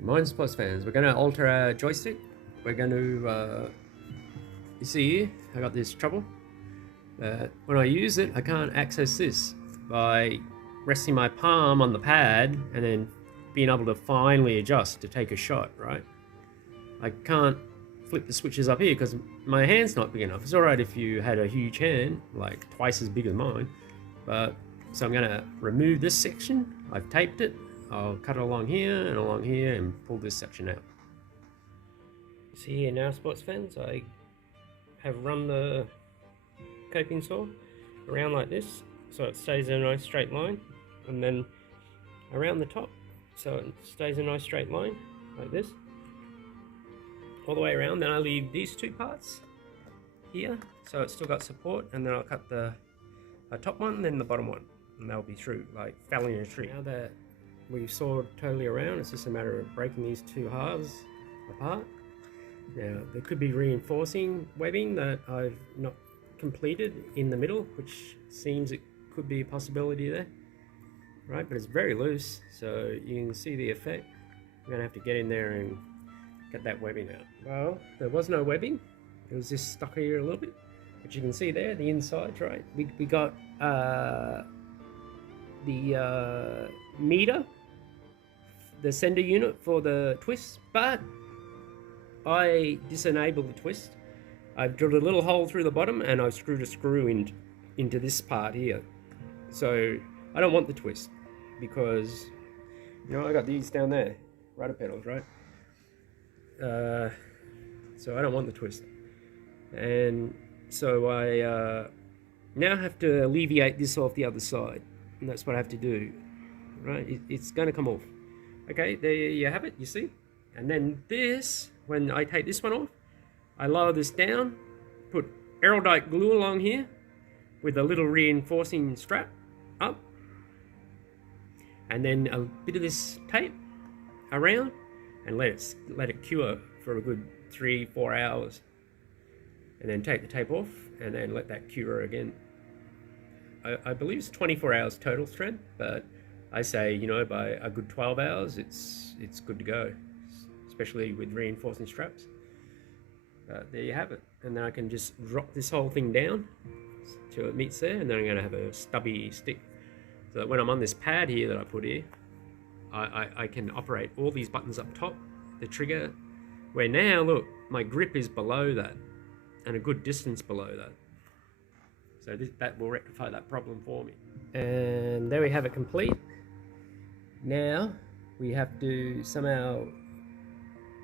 Good morning, sports fans. We're going to alter our joystick. We're going to, you see here, I got this trouble. When I use it, I can't access this by resting my palm on the pad and then being able to finely adjust to take a shot, right? I can't flip the switches up here because my hand's not big enough. It's all right if you had a huge hand, like twice as big as mine, but so I'm going to remove this section. I've taped it. I'll cut it along here and pull this section out. See here now, sports fans, I have run the coping saw around like this so it stays in a nice straight line, and then around the top so it stays in a nice straight line like this all the way around. Then I leave these two parts here so it's still got support, and then I'll cut the top one, then the bottom one, and they'll be through like felling a tree. Now that we've sawed totally around, it's just a matter of breaking these two halves apart. Now there could be reinforcing webbing that I've not completed in the middle, which seems it could be a possibility there, right? But it's very loose, so you can see the effect. I'm gonna have to get in there and get that webbing out. Well, there was no webbing, it was just stuck here a little bit, but you can see there the insides, right? We got the meter, the sender unit for the twist, but I disenabled the twist. I've drilled a little hole through the bottom and I've screwed a screw into this part here. So I don't want the twist because, you know, I got these down there, rudder pedals, right? So I don't want the twist. And so I now have to alleviate this off the other side. And that's what I have to do, right? It's going to come off. Okay, there you have it, you see? And then this, when I take this one off, I lower this down, put aerolite glue along here with a little reinforcing strap up, and then a bit of this tape around, and let it cure for a good 3-4 hours. And then take the tape off, and then let that cure again. I believe it's 24 hours total thread, but I say, you know, by a good 12 hours, it's good to go, especially with reinforcing straps. There you have it. And then I can just drop this whole thing down till it meets there, and then I'm going to have a stubby stick. So that when I'm on this pad here that I put here, I can operate all these buttons up top, the trigger, where now, look, my grip is below that, and a good distance below that. So that will rectify that problem for me. And there we have it complete. Now we have to somehow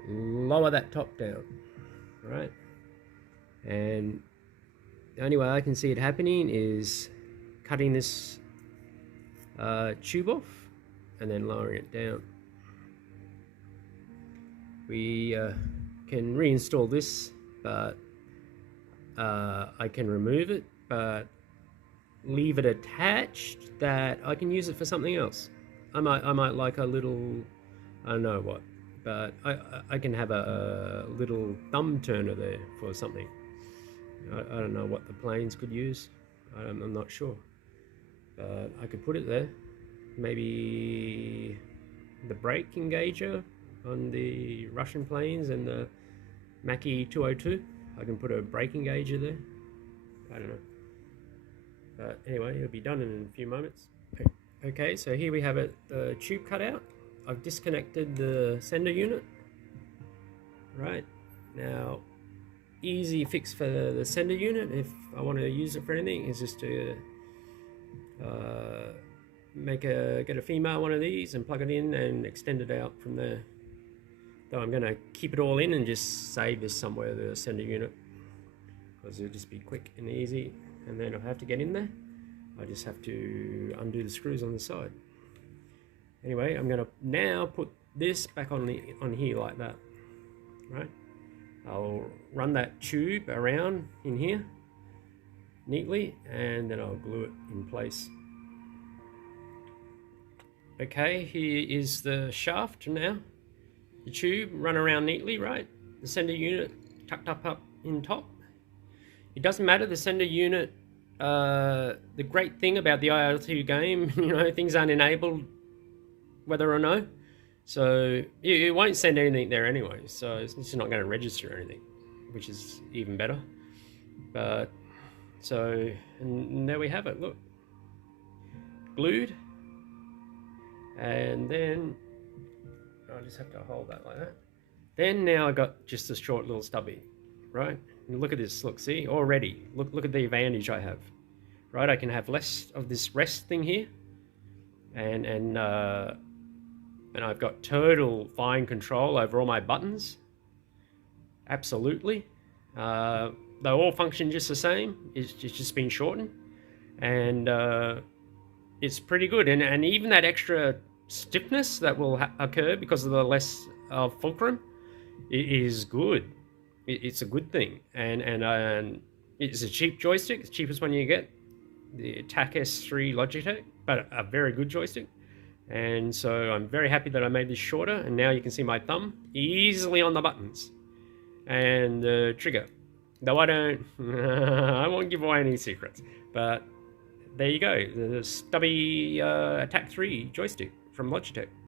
lower that top down, right? And the only way I can see it happening is cutting this tube off and then lowering it down. We can reinstall this, but I can remove it, but leave it attached that I can use it for something else. I might like a little, I don't know what, but I can have a little thumb turner there for something. I don't know what the planes could use. I'm not sure, but I could put it there. Maybe the brake engager on the Russian planes and the Macchi 202. I can put a brake engager there. I don't know. But anyway, it'll be done in a few moments. Okay, so here we have it, the tube cut out. I've disconnected the sender unit. Right, now easy fix for the sender unit if I want to use it for anything is just to get a female one of these and plug it in and extend it out from there. Though I'm going to keep it all in and just save this somewhere, the sender unit, because it'll just be quick and easy. And then if I have to get in there, I just have to undo the screws on the side. Anyway, I'm going to now put this back on here like that, right? I'll run that tube around in here neatly, and then I'll glue it in place. Okay, here is the shaft now. The tube run around neatly, right? The sender unit tucked up in top. It doesn't matter, the sender unit, the great thing about the iL-2 game, you know, things aren't enabled whether or no. So it won't send anything there anyway, so it's just not going to register anything, which is even better. But so, and there we have it, look, glued. And then I just have to hold that like that. Then now I got just a short little stubby, right? And look at this, look, see, already, look at the advantage I have, right? I can have less of this rest thing here, and I've got total fine control over all my buttons. Absolutely. They all function just the same. It's just been shortened, and it's pretty good. And even that extra stiffness that will occur because of the less fulcrum is good. It's a good thing, and it's a cheap joystick. It's the cheapest one you get, the TAC S3 Logitech, but a very good joystick. And so I'm very happy that I made this shorter, and now you can see my thumb easily on the buttons and the trigger. Though I don't, I won't give away any secrets, but there you go, the stubby Attack 3 joystick from Logitech.